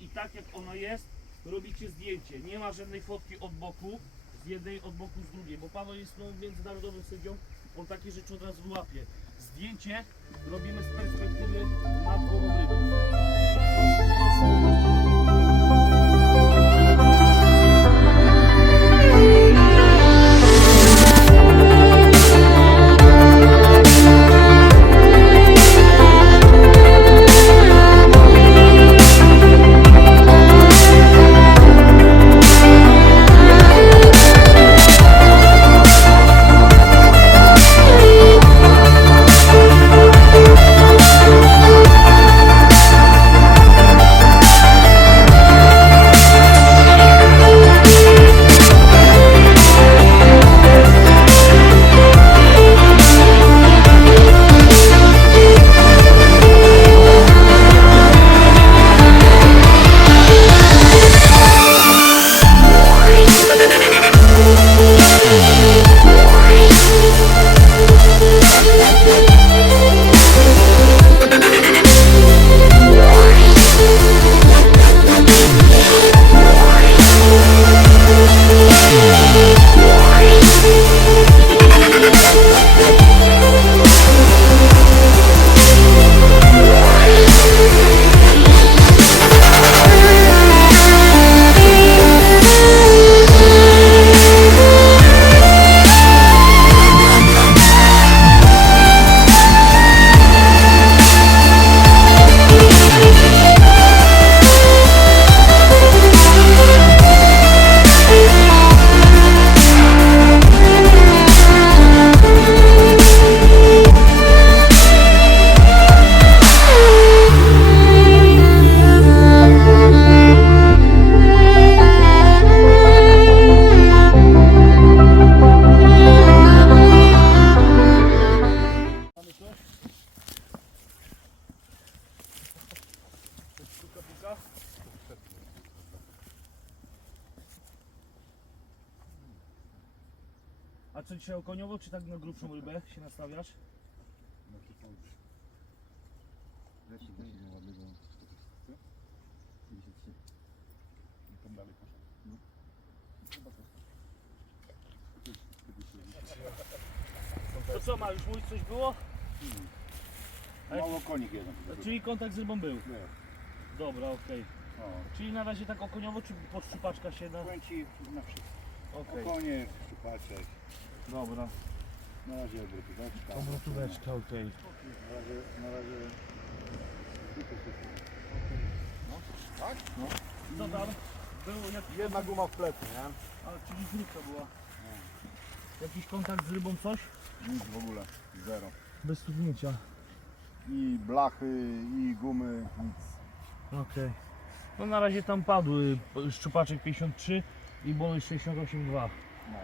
i tak jak ona jest, robicie zdjęcie. Nie ma żadnej fotki od boku, z jednej od boku z drugiej, bo Paweł jest no, międzynarodowym sędzią, on takie rzeczy od razu łapie. Zdjęcie robimy z perspektywy nad głową. Okoniowo, czy tak na grubszą rybę się nastawiasz? Leci, leci na ładnego. Co? 53. I tam dalej poszedł. No. Chyba to. To co ma, już mówić coś było? Ale- Mało konik jeden. Czyli kontakt z rybą był? Nie. Dobra, okej. O. Czyli na razie tak okoniowo, czy pod szczupaczka się da? Powiem ci na wszystko. Okej, Konie, szczupaczek. Dobra. Na razie obrotóweczka. Obrotóweczka, okej. Na razie, na razie. Super, super. Co tam? Był jak... Jedna guma w plecy, nie? A, czyli zróbka była. Jakiś kontakt z rybą, coś? Nic w ogóle. Zero. Bez stuknięcia. I blachy, i gumy, nic. Okej. No na razie tam padły szczupaczek 53 i bony 68,2. No.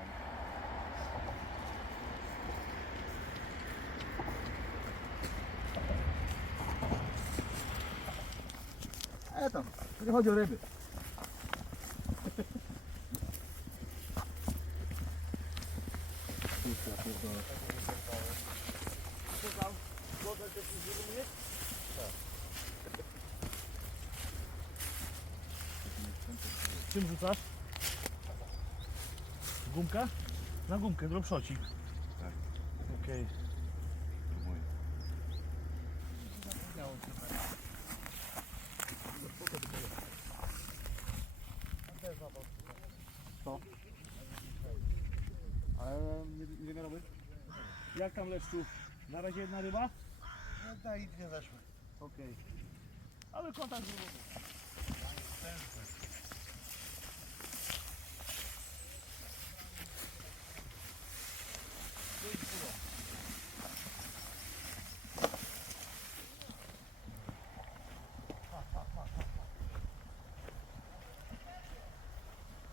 E tam, to nie chodzi o ryby. Czym rzucasz? Gumka? Na gumkę, dropshotcik. Tak. Okej. Ale nie, nie wiadomo? Leszczu? Na razie jedna ryba? No daj, nie weszły. Okej. Ale kontakt z rybą.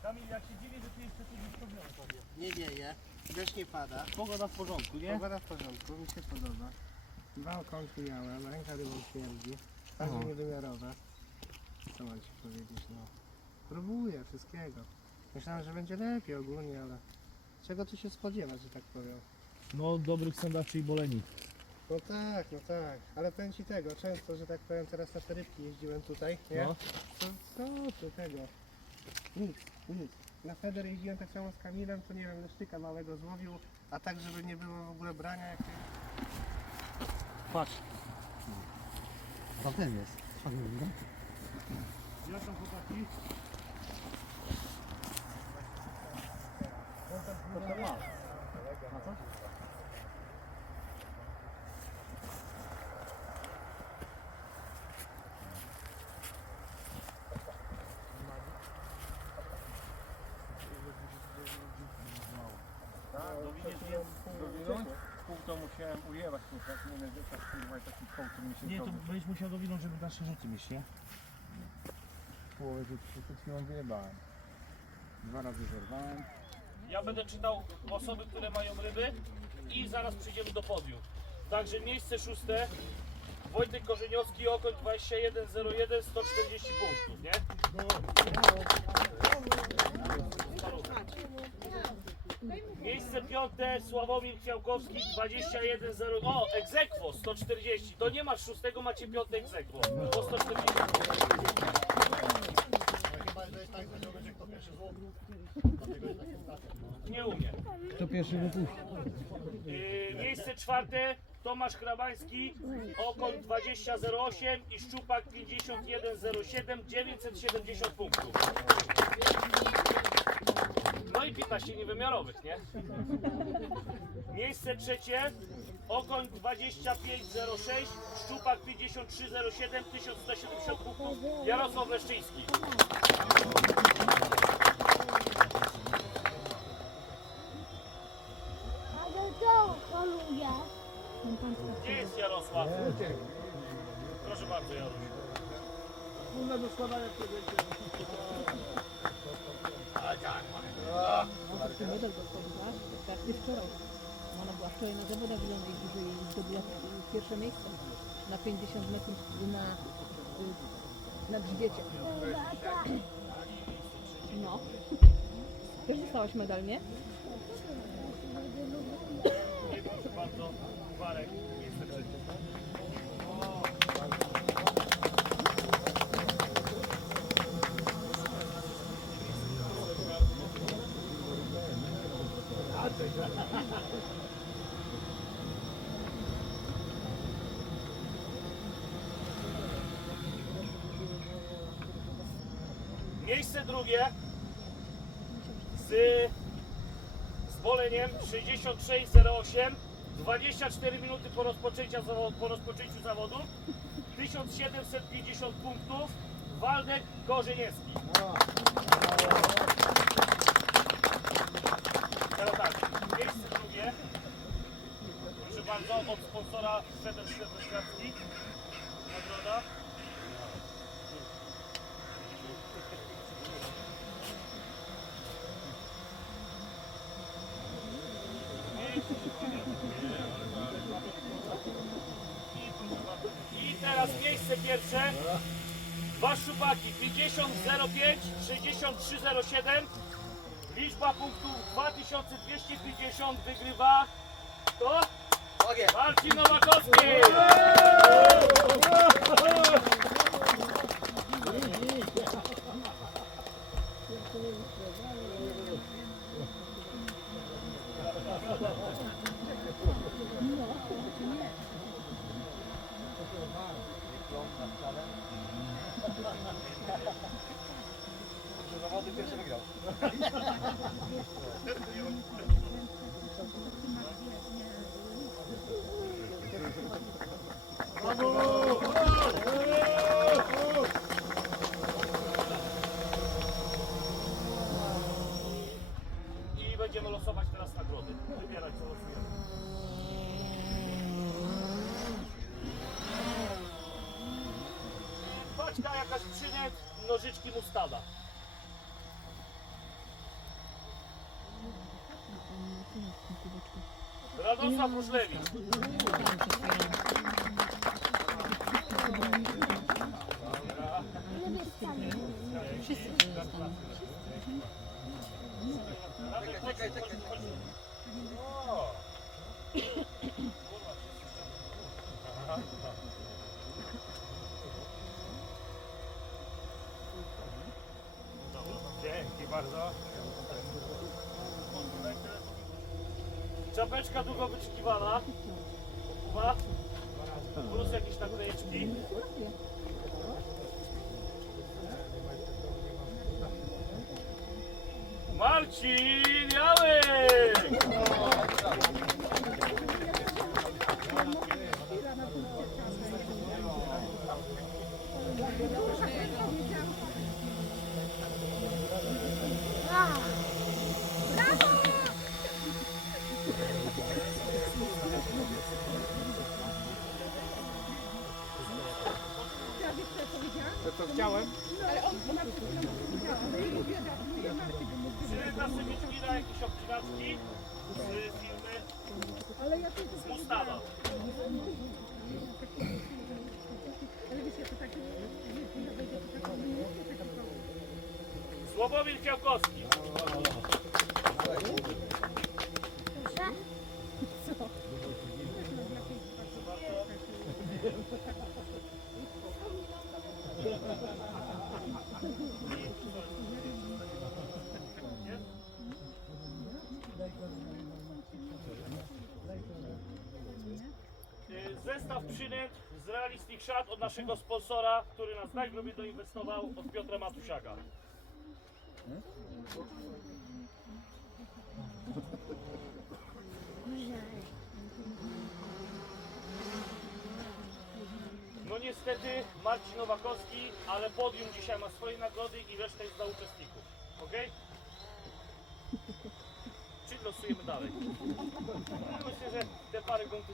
Kamil, jak się dziwię, że ty jeszcze tu nie spełniony sobie. Nie wieje, deszcz nie pada. Pogoda w porządku, nie? Pogoda w porządku, mi się podoba. Dwa okonki miałem, ręka rybą twierdzi. Bardzo No. niewymiarowe. Co mam ci powiedzieć, no. Próbuję wszystkiego. Myślałem, że będzie lepiej ogólnie, ale czego tu się spodziewać, że tak powiem. No, dobrych sandaczy i boleni. No tak, no tak, ale powiem ci tego, często, że tak powiem, teraz na te rybki jeździłem tutaj, nie? No. To co tu tego? Nic, nic. Na Feder jeździłem tak samo z Kamilem, to nie wiem, leszczyka małego złowił, a tak, żeby nie było w ogóle brania jakiegoś. Patrz. Tam ten jest. Fajny, no? Jak tam chłopaki? To to ma. A co? Dowinąć? Pół to musiałem ujewać, bo tak nie wiem, że tak kurwa taki kołd mi się Nie, to zrobił. będziesz musiał dowinąć, żeby nasze rzuty mieć, nie? Połowę to przed chwilą wyjebałem. Dwa razy zerwałem. Ja będę czytał osoby, które mają ryby i zaraz przejdziemy do podium. Także miejsce szóste. Wojtek Korzeniowski, okoń 2101, 140 punktów, nie? Miejsce piąte, Sławomir Kwiałkowski, 21-0. O, egzekwo, 140. To nie masz szóstego, macie piąte egzekwo. Po 140. Nie umiem. Kto pierwszy wypuści? Yy, miejsce czwarte Tomasz Krabański, Okoń 2008 i Szczupak 5107, 970 punktów. I 15 niewymiarowych, nie? Miejsce trzecie Okoń 2506, Szczupak 5307, 1170 punktów, Jarosław Leszczyński. Gdzie jest Jarosław? Proszę bardzo, Jaruś. Może w tym medal dostała, tak nie wczoraj. Była na zawodach zielonej i zdobyła pierwsze miejsce na 50 metrów na, na grzbiecie. No. Też dostałaś medal? Nie, proszę bardzo, Marek, miejsce trzecie. Miejsce drugie. Z zwoleniem 6608 24 minuty po, rozpoczęcia, po rozpoczęciu zawodu. 1750 punktów. Waldek Korzeniewski. Teraz tak, miejsce drugie. Proszę bardzo od sponsora Feder Światowski nagroda I teraz miejsce pierwsze. Dwa szczupaki 5005, 6307. Liczba punktów 2250 wygrywa. Kto? Marcin Nowakowski! Zawody pierwszy wygrał. I będziemy losować teraz nagrody. Wybierać co losujemy. Paczka jakaś przyniec, nożyczki mustada. Radosław Ruszlewicz. Wszyscy Czekaj, czekaj, czekaj. Marcin Jałek! To co chciałem? Czy na sypiczki da jakieś obcinaczki z firmy z Mustawa? Sławomir Fiałkowski. Y, Zestaw przynęt z Realistic Shot od naszego sponsora, który nas najglobiej doinwestował, od Piotra Matusiaka. No niestety Marcin Nowakowski, ale podium dzisiaj ma swoje nagrody i reszta jest dla uczestników. Ok? Czy losujemy dalej? Myślę, że te parę gąbki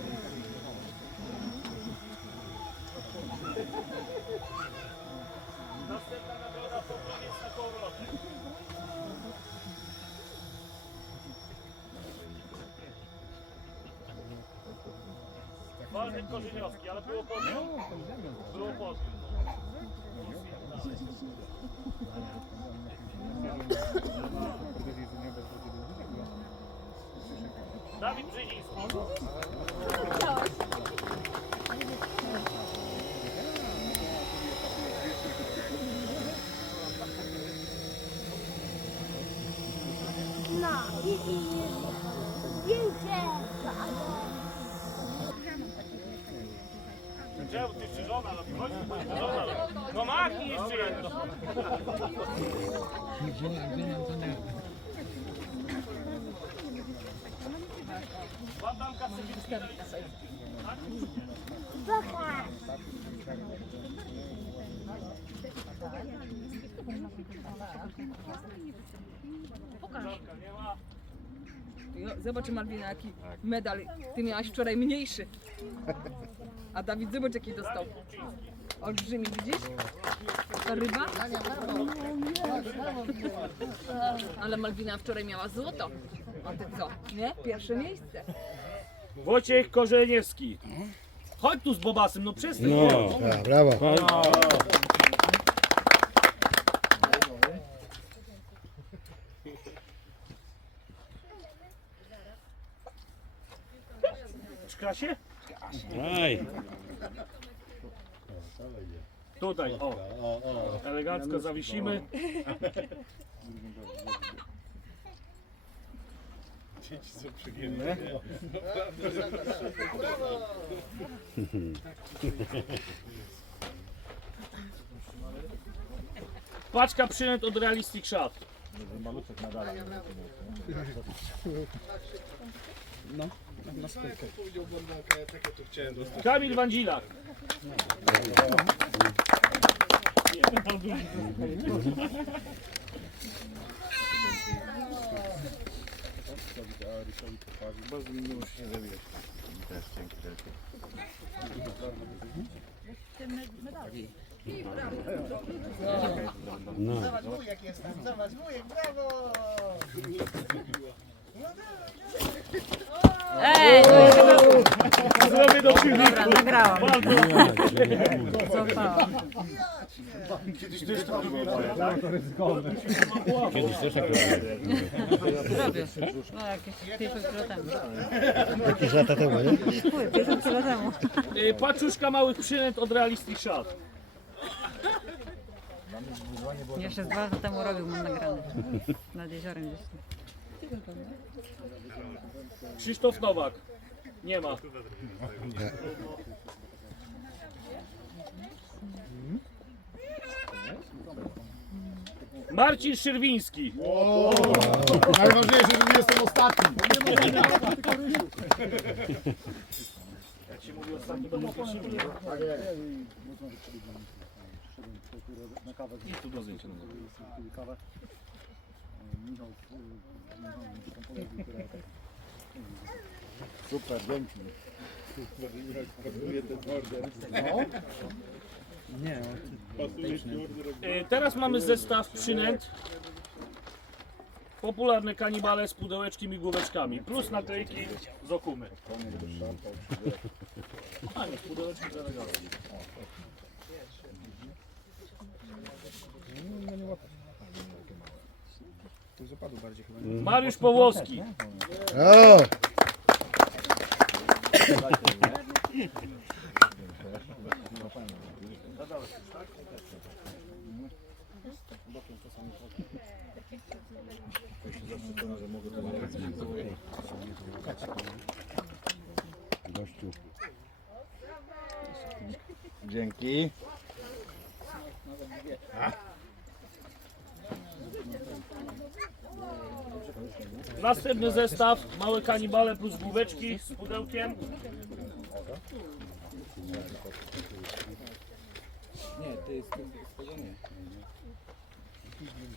Korzeniowski, ale było podium? Było podium. Dawid Brzeziński. Бабамка собі. Баха. Jo, Zobacz Malwina jaki medal. Ty miałaś wczoraj mniejszy. A Dawid zobacz jaki dostał. Olbrzymi, widzisz? Ta ryba? Ale Malwina wczoraj miała złoto. A ty co? Nie? Pierwsze miejsce. Wojciech Korzeniewski. Chodź tu z Bobasem, no przestań. No. brawo. W klasie? Aj, Tutaj, o. Elegancko zawiesimy. Dzieci są przygięte. Paczka przynęt od Realistic Shot. Maluszek nadal. Kamil Wandzilak. Bardzo mi miło się zawijać. Też dzięki wielkie. no. Wujek jestem, zobacz, wujek, brawo! Ej! zrobię do. Dobra, nagrałam. Bardzo Zaufałam. Kiedyś też tak robiłem. Robię. No jakieś 50 kilo temu. Jakieś lata temu, nie? Chuj, 50 kilo temu. Y, Paczuszka małych przynęt od Realistic Shot. Jeszcze dwa lata temu robił, mam nagrany. Nad jeziorem gdzieś. Krzysztof Nowak. Nie ma. Marcin Szyrwiński. Najważniejsze, że nie jestem ostatni. Jak się mówi ostatni, to mówię Na kawę. I tu do zdjęcia. Michał. Super, dzięki. Y, Teraz mamy zestaw przynęt. Popularne kanibale z pudełeczkiem i główeczkami. Plus naklejki z okumy. A nie, pudełeczki z eleganckie. Mariusz Połowski. O! Gościu. Dzięki. Następny zestaw, małe kanibale plus główeczki z pudełkiem.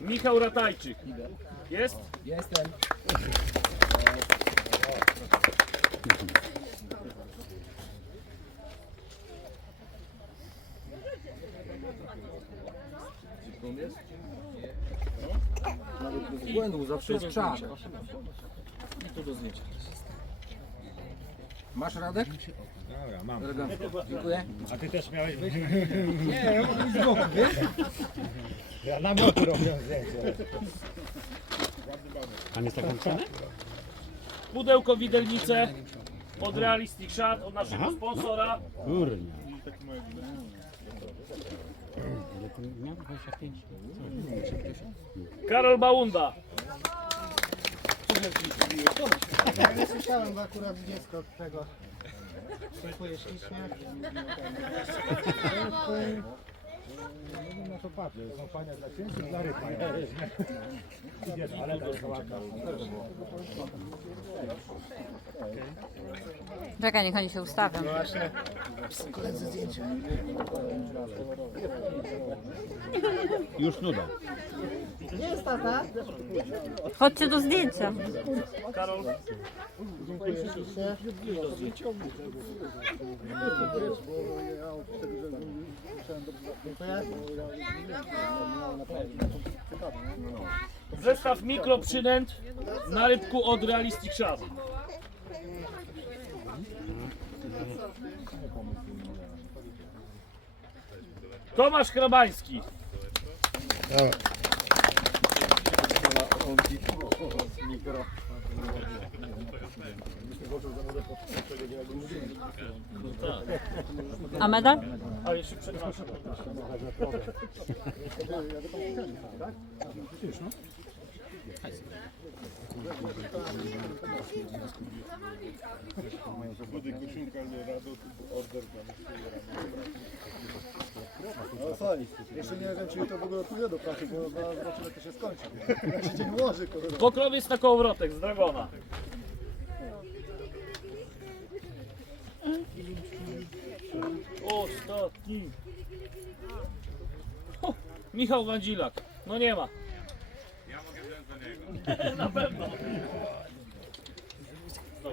Michał Ratajczyk. Jest? Jestem. Błędu zawsze jest krzak. I tu do zdjęcia. Masz Radek? Dobra, mam. Elegancko. Dziękuję. A ty też miałeś być? Nie, ja mam być z boku, wiesz? Ja na boku robię zdjęcie. Tam jest taką cenę? Pudełko widelnice od Realistic Shot, od naszego sponsora. Kurnia. Ile to miał? 25? Karol Bałunda. Ja nie słyszałem, bo akurat dziecko od tego. Dziękuję ślicznie. Nie wiem na to patrzę, są fajne dla cięcia, dla ryb. Wiesz, ale to jest ładna. Czekaj, niech oni się ustawią. Już nuda. Chodźcie do zdjęcia. Karol. Dziękuję ślicznie. Dziękuję. Zestaw mikroprzynęt na rybku od Realistic Shot. Tomasz Krabański. A medal? A jeszcze przepraszam. No sorry, jeszcze nie wiem, czy to w ogóle pójdę do pracy, bo zobaczymy, jak to się skończy. Jak się dzień ułoży, kurwa. Pokrowiec na kołowrotek z Dragona. Ostatni. Michał Wandzilak. No nie ma. Ja mogę wziąć za niego. Na pewno. Na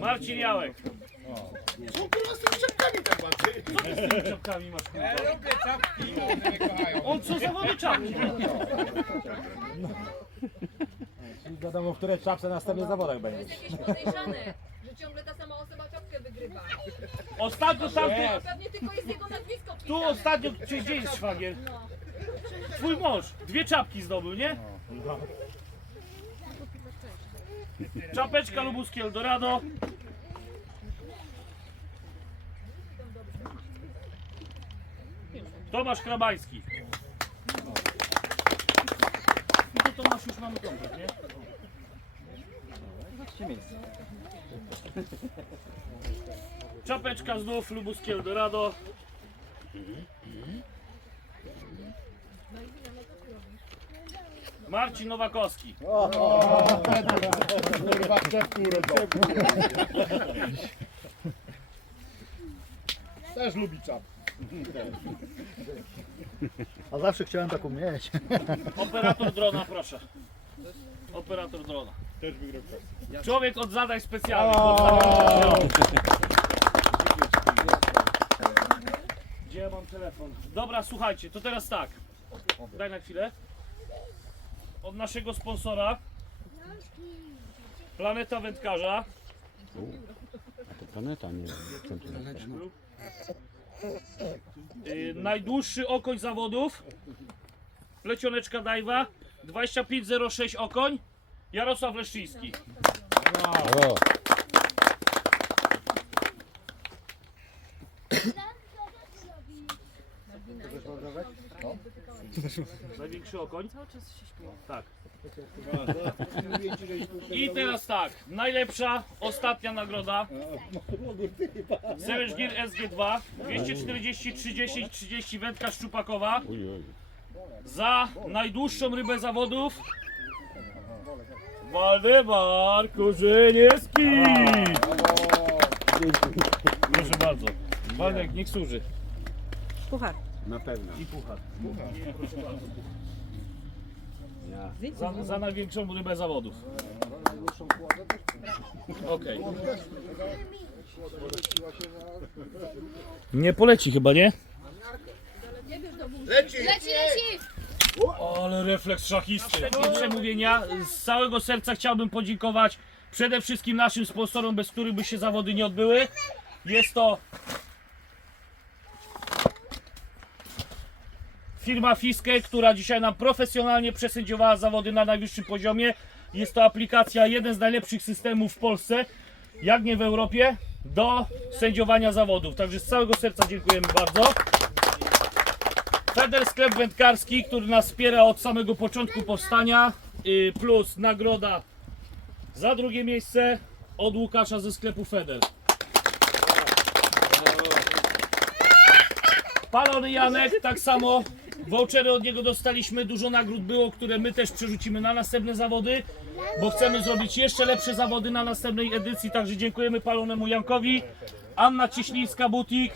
Marcin Jałek. Co kurwa z tymi czapkami tak patrzy? Co ty z tymi czapkami masz kurwa? lubię czapki, one mnie kochają. On co zawody czapki? Wiadomo, w której czapce na następnych zawodach będzie. jest jakieś podejrzane, że ciągle ta sama osoba czapkę wygrywa. Ostatnio tam ty, A pewnie tylko jest jego nazwisko tu pisane. ostatnio, czy gdzie jest szwagier? Twój mąż, dwie czapki zdobył, nie? Czapeczka lubuskie Eldorado. Tomasz Krabański. I to Tomasz już mamy komplet, nie? Czapeczka znów lubuskie Eldorado. Marcin Nowakowski. Kurwa, Też lubi czap. A zawsze chciałem taką mieć. Operator drona, proszę. Operator drona. Człowiek od zadań specjalnych. Gdzie ja mam telefon? Dobra, słuchajcie, to teraz tak. Daj na chwilę. Od naszego sponsora Planeta Wędkarza To planeta, nie centrum. Yy, najdłuższy okoń zawodów. Plecioneczka Dajwa. 2506 okoń. Jarosław Leszczyński. O, Największy okoń. Tak. I teraz tak, najlepsza, ostatnia nagroda. Savage Gear SG2 240 30 30 wędka szczupakowa za najdłuższą rybę zawodów. Waldemar Korzeniewski! Proszę bardzo. Waldek, niech służy. Puchar. Na pewno. I puchar. Ja. Za, za największą rybę zawodów. Okej. Nie poleci chyba, nie? Leci! Leci, leci! Ale refleks szachisty. I przemówienia. Z całego serca chciałbym podziękować przede wszystkim naszym sponsorom, bez których by się zawody nie odbyły. Jest to firma Fiske, która dzisiaj nam profesjonalnie przesędziowała zawody na najwyższym poziomie. Jest to aplikacja, jeden z najlepszych systemów w Polsce, jak nie w Europie, do sędziowania zawodów. Także z całego serca dziękujemy bardzo. Feder Sklep Wędkarski, który nas wspiera od samego początku powstania, y, plus nagroda za drugie miejsce od Łukasza ze sklepu Feder. Palony Janek, tak samo. Vouchery od niego dostaliśmy, dużo nagród było, które my też przerzucimy na następne zawody, bo chcemy zrobić jeszcze lepsze zawody na następnej edycji, także dziękujemy Palonemu Jankowi. Anna Cieślińska Butik,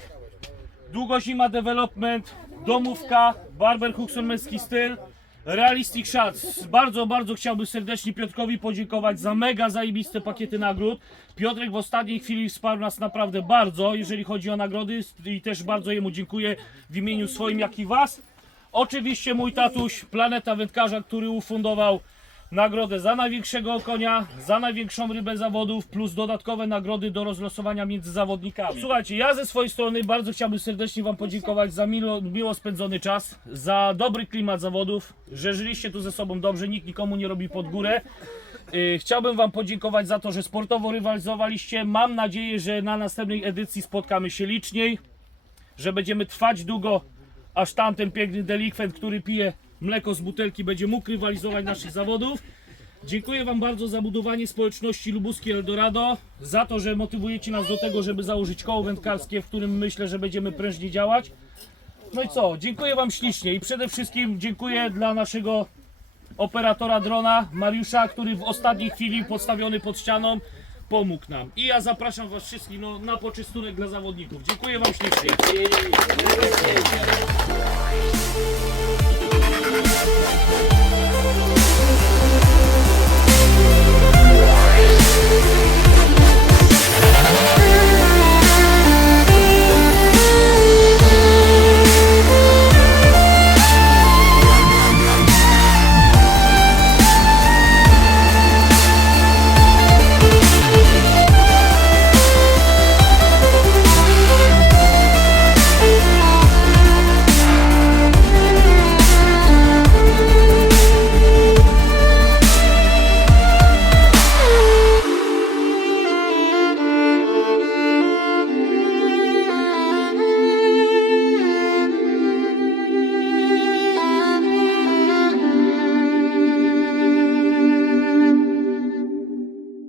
Długozima Development, Domówka, Barber Huxon Męski Styl, Realistic Shots. Bardzo, bardzo chciałbym serdecznie Piotrkowi podziękować za mega zajebiste pakiety nagród. Piotrek w ostatniej chwili wsparł nas naprawdę bardzo, jeżeli chodzi o nagrody i też bardzo jemu dziękuję w imieniu swoim, jak i was. Oczywiście mój tatuś, Planeta Wędkarza, który ufundował nagrodę za największego konia, za największą rybę zawodów, plus dodatkowe nagrody do rozlosowania między zawodnikami. Słuchajcie, ja ze swojej strony bardzo chciałbym serdecznie Wam podziękować za miło, miło spędzony czas, za dobry klimat zawodów, że żyliście tu ze sobą dobrze, nikt nikomu nie robi pod górę. Yy, Chciałbym Wam podziękować za to, że sportowo rywalizowaliście. Mam nadzieję, że na następnej edycji spotkamy się liczniej, że będziemy trwać długo, aż tamten piękny delikwent, który pije mleko z butelki, będzie mógł rywalizować naszych zawodów. Dziękuję Wam bardzo za budowanie społeczności Lubuskie Eldorado, za to, że motywujecie nas do tego, żeby założyć koło wędkarskie, w którym myślę, że będziemy prężnie działać. No i co, dziękuję Wam ślicznie i przede wszystkim dziękuję dla naszego operatora drona Mariusza, który w ostatniej chwili postawiony pod ścianą pomógł nam. I ja zapraszam Was wszystkich no, na poczystunek dla zawodników. Dziękuję Wam ślicznie. Thank